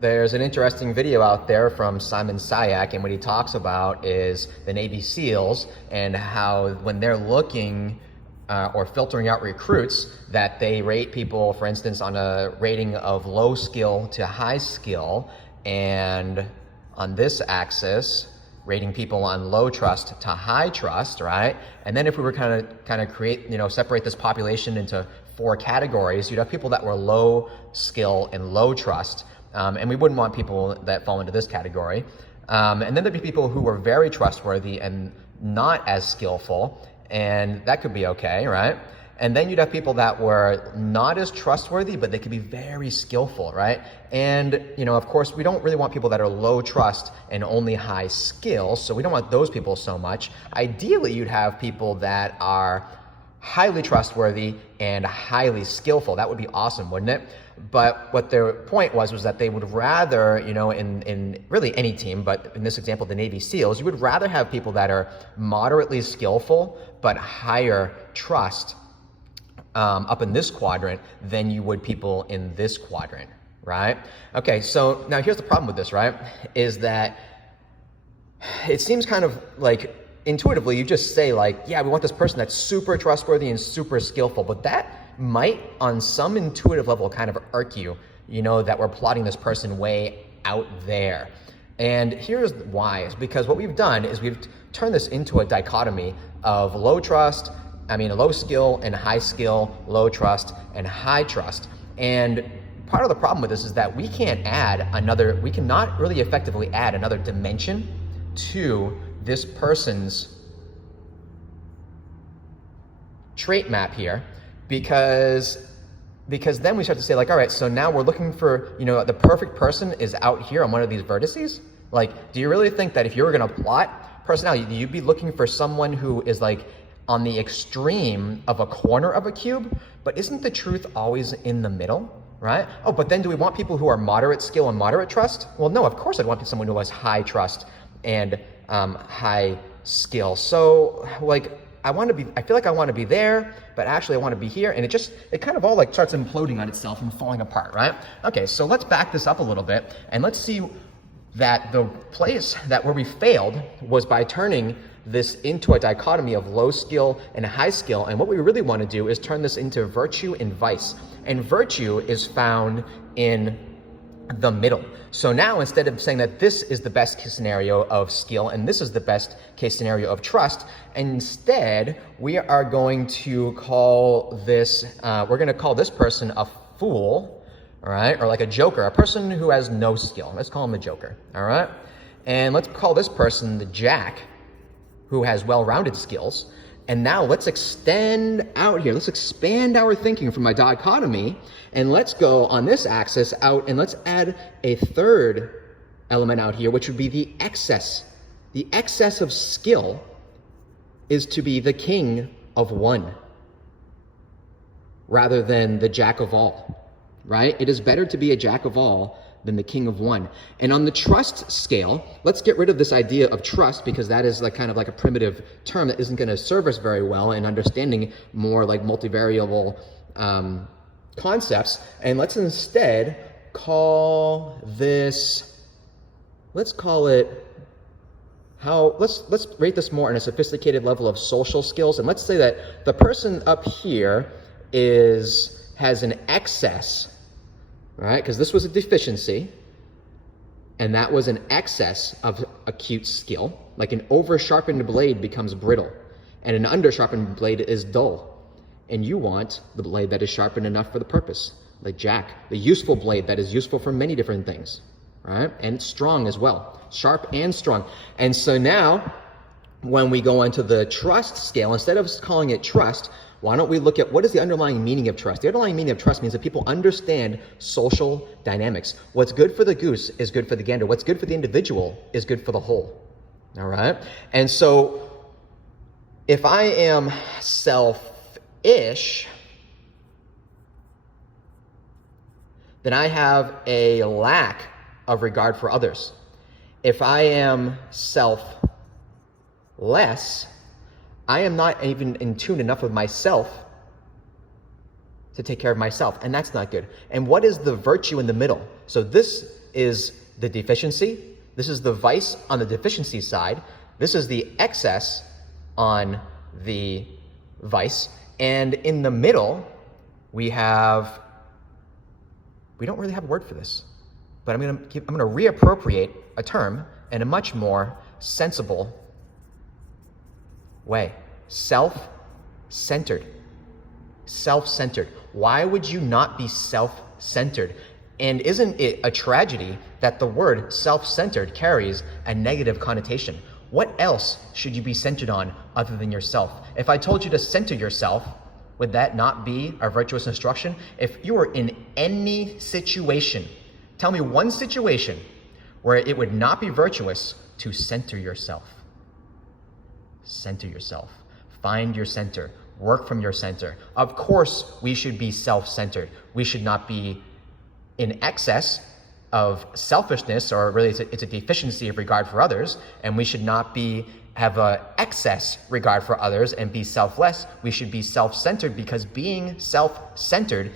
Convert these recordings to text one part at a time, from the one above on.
There's an interesting video out there from Simon Sayak, and what he talks about is the Navy SEALs and how when they're looking or filtering out recruits, that they rate people, for instance, on a rating of low skill to high skill, and on this axis, rating people on low trust to high trust, right? And then if we were kind of create, separate this population into 4 categories, you'd have people that were low skill and low trust. And we wouldn't want people that fall into this category. And then there'd be people who were very trustworthy and not as skillful, and that could be okay, right? And then you'd have people that were not as trustworthy, but they could be very skillful, right? And, of course, we don't really want people that are low trust and only high skill, so we don't want those people so much. Ideally, you'd have people that are highly trustworthy and highly skillful. That would be awesome, wouldn't it? But what their point was that they would rather, in really any team, but in this example, the Navy SEALs, you would rather have people that are moderately skillful but higher trust up in this quadrant than you would people in this quadrant, right? Okay, so now here's the problem with this, right? Is that it seems kind of like intuitively you just say like, yeah, we want this person that's super trustworthy and super skillful, but that might on some intuitive level kind of irk you, that we're plotting this person way out there. And here's why, is because what we've done is we've turned this into a dichotomy of low skill and high skill, low trust and high trust. And part of the problem with this is that we cannot really effectively add another dimension to this person's trait map here, because then we start to say like, all right, so now we're looking for, the perfect person is out here on one of these vertices. Like, do you really think that if you were going to plot personality, you'd be looking for someone who is like on the extreme of a corner of a cube? But isn't the truth always in the middle, right? Oh, but then do we want people who are moderate skill and moderate trust? Well, no, of course I'd want someone who has high trust and high skill. So like, I feel like I want to be there, but actually I want to be here. And it kind of all like starts imploding on itself and falling apart, right? Okay, so let's back this up a little bit and let's see that the place where we failed was by turning this into a dichotomy of low skill and high skill. And what we really want to do is turn this into virtue and vice. And virtue is found in the middle. So now instead of saying that this is the best case scenario of skill and this is the best case scenario of trust, instead we are going to call this, person a fool, all right? Or like a joker, a person who has no skill. Let's call him the joker, all right? And let's call this person the jack, who has well-rounded skills. And now let's extend out here. Let's expand our thinking from a dichotomy, and let's go on this axis out and let's add a third element out here, which would be the excess. The excess of skill is to be the king of one rather than the jack of all, right? It is better to be a jack of all than the king of one. And on the trust scale, let's get rid of this idea of trust, because that is like kind of like a primitive term that isn't going to serve us very well in understanding more like multivariable concepts. And let's instead call this, let's rate this more on a sophisticated level of social skills. And let's say that the person up here has an excess, right? Because this was a deficiency, and that was an excess of acute skill. Like an over-sharpened blade becomes brittle, and an under-sharpened blade is dull. And you want the blade that is sharpened enough for the purpose, like Jack, the useful blade that is useful for many different things, right? And strong as well, sharp and strong. And so now, when we go onto the trust scale, instead of calling it trust, why don't we look at what is the underlying meaning of trust? The underlying meaning of trust means that people understand social dynamics. What's good for the goose is good for the gander. What's good for the individual is good for the whole. All right? And so if I am selfish, then I have a lack of regard for others. If I am selfless, I am not even in tune enough with myself to take care of myself, and that's not good. And what is the virtue in the middle? So this is the deficiency. This is the vice on the deficiency side. This is the excess on the vice. And in the middle, we don't really have a word for this, but I'm gonna reappropriate a term in a much more sensible way. Self-centered. Self-centered. Why would you not be self-centered? And isn't it a tragedy that the word self-centered carries a negative connotation? What else should you be centered on other than yourself? If I told you to center yourself, would that not be a virtuous instruction? If you were in any situation, tell me one situation where it would not be virtuous to center yourself. Center yourself. Find your center. Work from your center. Of course, we should be self-centered. We should not be in excess of selfishness, or really it's a deficiency of regard for others, and we should not have a excess regard for others and be selfless. We should be self-centered, because being self-centered,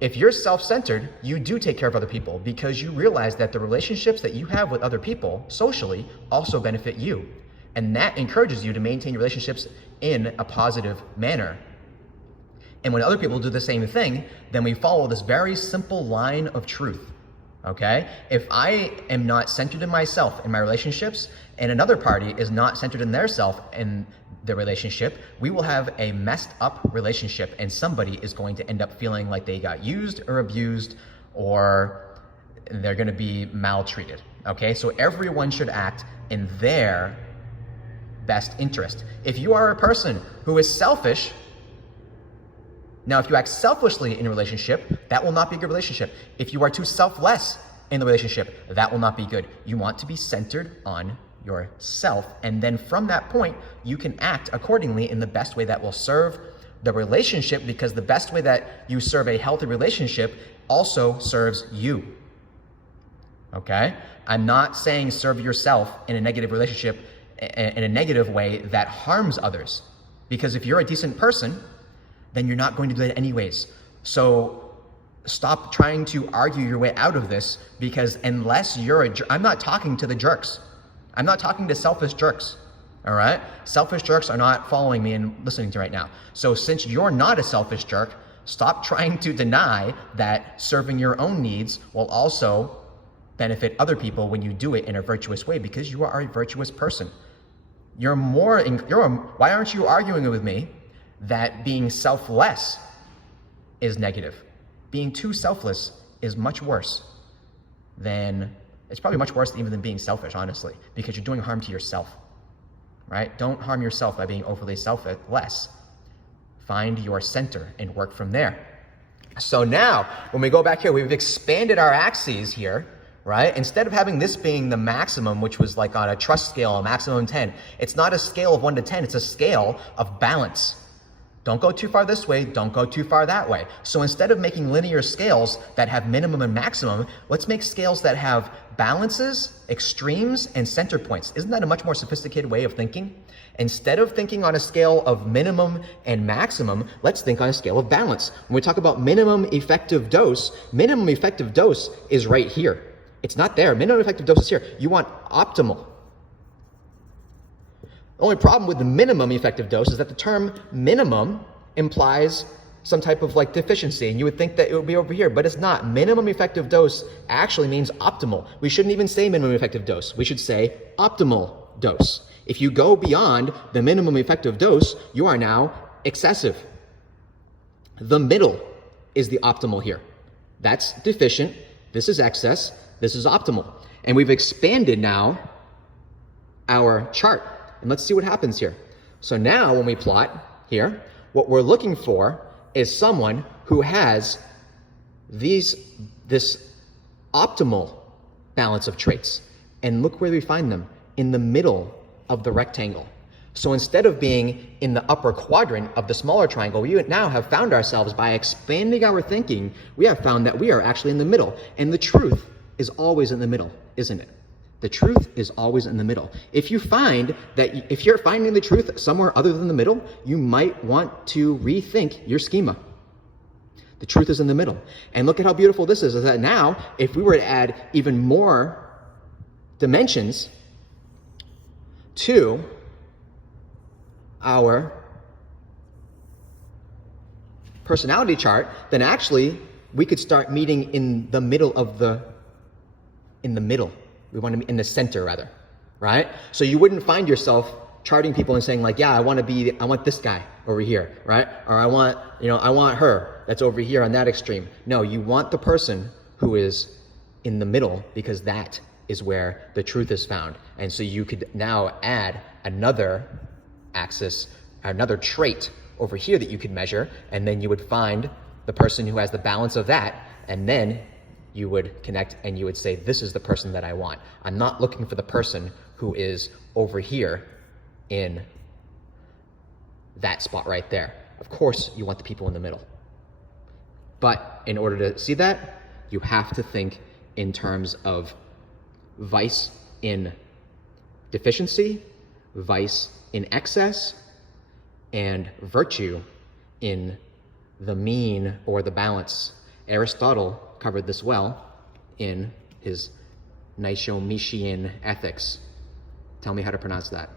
if you're self-centered, you do take care of other people, because you realize that the relationships that you have with other people socially also benefit you. And that encourages you to maintain relationships in a positive manner. And when other people do the same thing, then we follow this very simple line of truth. Okay? If I am not centered in myself in my relationships, and another party is not centered in their self in the relationship, we will have a messed up relationship, and somebody is going to end up feeling like they got used or abused, or they're going to be maltreated. Okay? So everyone should act in their best interest. If you are a person who is selfish, now, if you act selfishly in a relationship, that will not be a good relationship. If you are too selfless in the relationship, that will not be good. You want to be centered on yourself. And then from that point, you can act accordingly in the best way that will serve the relationship, because the best way that you serve a healthy relationship also serves you. Okay? I'm not saying serve yourself in a negative relationship in a negative way that harms others. Because if you're a decent person, then you're not going to do that anyways. So stop trying to argue your way out of this, because unless you're I'm not talking to the jerks. I'm not talking to selfish jerks, all right? Selfish jerks are not following me and listening to right now. So since you're not a selfish jerk, stop trying to deny that serving your own needs will also benefit other people when you do it in a virtuous way, because you are a virtuous person. Why aren't you arguing with me that being selfless is negative? Being too selfless is much worse it's probably much worse even than being selfish, honestly, because you're doing harm to yourself, right? Don't harm yourself by being overly selfless. Find your center and work from there. So now, when we go back here, we've expanded our axes here, right? Instead of having this being the maximum, which was like on a trust scale, a maximum 10, it's not a scale of 1 to 10, it's a scale of balance. Don't go too far this way, don't go too far that way. So instead of making linear scales that have minimum and maximum, let's make scales that have balances, extremes, and center points. Isn't that a much more sophisticated way of thinking? Instead of thinking on a scale of minimum and maximum, let's think on a scale of balance. When we talk about minimum effective dose is right here. It's not there. Minimum effective dose is here. You want optimal. The only problem with the minimum effective dose is that the term minimum implies some type of like deficiency, and you would think that it would be over here, but it's not. Minimum effective dose actually means optimal. We shouldn't even say minimum effective dose. We should say optimal dose. If you go beyond the minimum effective dose, you are now excessive. The middle is the optimal here. That's deficient. This is excess. This is optimal. And we've expanded now our chart. And let's see what happens here. So now when we plot here, what we're looking for is someone who has this optimal balance of traits. And look where we find them, in the middle of the rectangle. So instead of being in the upper quadrant of the smaller triangle, we now have found ourselves, by expanding our thinking, we have found that we are actually in the middle. And the truth is always in the middle, isn't it? The truth is always in the middle. If you're finding the truth somewhere other than the middle, you might want to rethink your schema. The truth is in the middle. And look at how beautiful this is that now, if we were to add even more dimensions to our personality chart, then actually we could start meeting in the middle. We want to be in the center rather, right? So you wouldn't find yourself charting people and saying like, yeah, I want this guy over here, right? Or I want her that's over here on that extreme. No, you want the person who is in the middle, because that is where the truth is found. And so you could now add another axis, another trait over here that you could measure, and then you would find the person who has the balance of that, and then you would connect and you would say, this is the person that I want. I'm not looking for the person who is over here in that spot right there. Of course, you want the people in the middle. But in order to see that, you have to think in terms of vice in deficiency, vice in excess, and virtue in the mean or the balance. Aristotle covered this well in his Nicomachean Ethics. Tell me how to pronounce that.